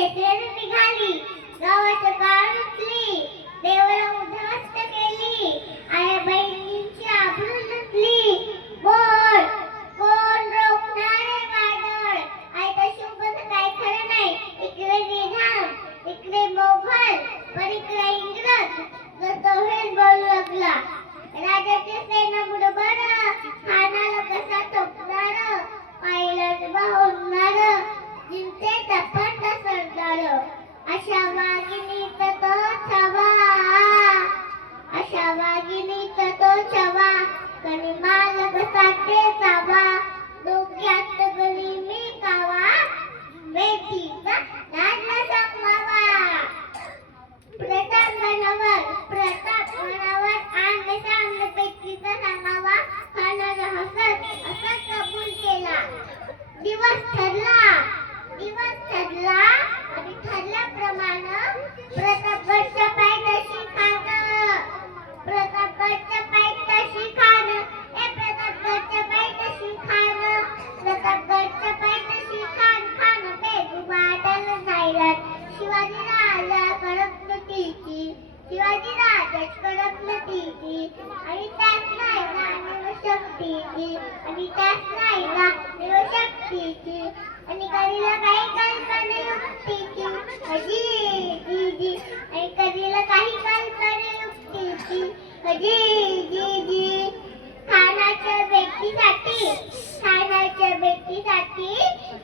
पेटलेली निघाली, गावाची गाळ उठली, देवाला उद्ध्वस्त केली, आई बहिणींची आबरू लुटली. बोल कोण रोखणारे वादळ? आईचा शुभच काय खरं नाही. इकडे निजाम, इकडे मोगल, पण इकडे इंग्रज. जो तोहेच बोलू लागला. राजाचे सेना बुडबड, खानाला कसा ठोकणार, पाहिलंच होणार, जिंकते तपंड सरदार. अशा वाघिणीचा तो छवा, अशा वाघिणीचा तो छवा, कणी मालक साठे चावा, डोक्यात गली मी कावा, बेटीचा लाडला संगमावा. प्रताप मनावर आंग सामने बेटीचा सांगावा, खानानं हसत हसत कबूल केला. दिवस ठरला आणि ठरल्याप्रमाणे प्रतापगडच्या पायथ्याशी खान, प्रतापगडच्या पायथ्याशी खान, प्रतापगडच्या पायथ्याशी खान, प्रतापगडच्या पायथ्याशी खान, खान बेगू वाटायला जायलात. शिवाजी राजा कडकलतीची, शिवाजी राजा कडकलतीची, आणि त्याच नाही ना शक्तीची, आणि त्याच नाही ना शक्तीची, आणि कधीला काही कल्पना युक्तीची, जी आणि कधीला काही कल्पना युक्तीची, जी खानाच्या बेटीसाठी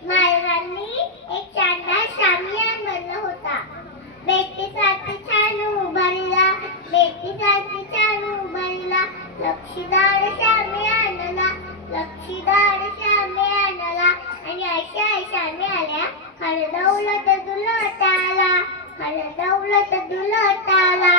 महाराजांनी एक शानदार शामियान बनला होता. बेटीसाठी छान उभारला, बेटीसाठी छान उभारला, लक्षीदार शामियानला, लक्षीदार शामियानला. आणि अशा शामियाला खरदौलत दुलटाला, खरदौलत दुलटाला.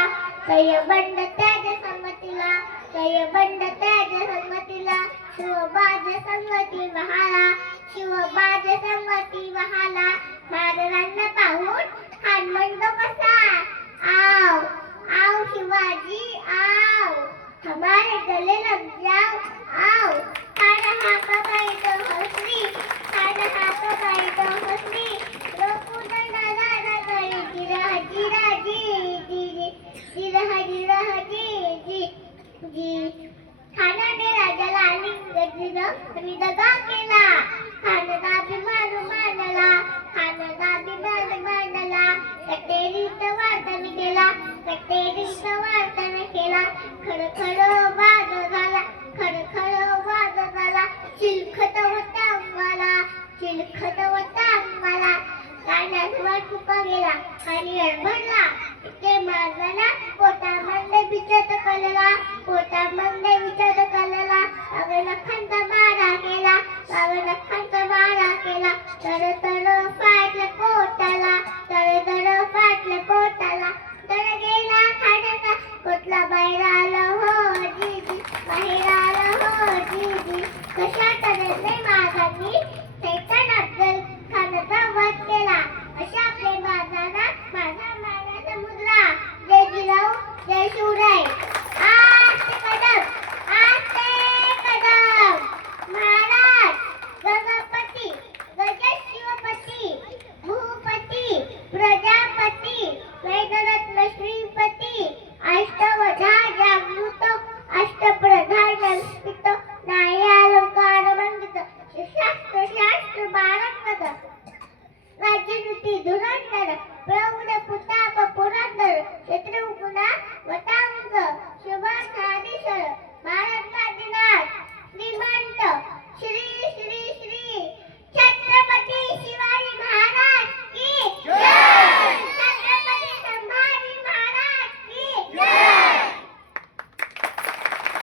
कैबंड त्याच्या संगतीला, कैबंड त्याच्या संगतीला, शिवबाज संगती बहाला, शिवबाज संगती बहाला. महाराजांना पाहून खान म्हणतो कसा, आओ आओ शिवाजी आओ, हमारे गले लग जाओ आओ. खाना हाथ पाई तो हसरी, खाना हाथ पाई तो हसरी, रोकून दादा गळी जिरा जिरा जी जिरा जिरा जी. खानाने राजाला आणि दगा केला. खानाचा अभिमान मानला, खानाचा अभिमान मानला. कटेरीत वार्तान केला, कटेरीत वार्तान केला. खरखर वाद झाला, खरखर वाद झाला. चिलखत होता अंगाला, चिलखत होता अंगाला. कानासवर फुका गेला, खाली अडबडला. इतके मारला, पोटामध्ये बिचत कलला, पोटामध्ये बिचत कलला. बाबा नखांचा मारा केला, बाबा नखांचा मारा केला. तर फाटलं पोटाला, तर फाटलं पोटाला. तर गेला खाण्याचा कोटला बाहेर आला हो जी, बाहेर आला हो जी. कशा तऱ्हेने महाराजांनी सैतान अफजल खानाचा वध केला. अशा प्रेमाचा माझा माया समुद्रा. जय जिजाऊ, जय शिवराय. आस्ते कदम, आस्ते कदम. महाराज गणपती, गजशिवपती, भूपती, प्रजापती, वैदरत्न श्रीपती, अष्टवधा जागृत, अष्टप्रधान कल्पित, न्यायालंकार मंडित, शास्त्र बाळगत, राज्यनीती धुरंधर, प्रौढ पुताप पुरंदर, शत्रुघ्ना वतांग, शुभाचारीशर, भारत नाथ, श्रीमंत, श्री श्री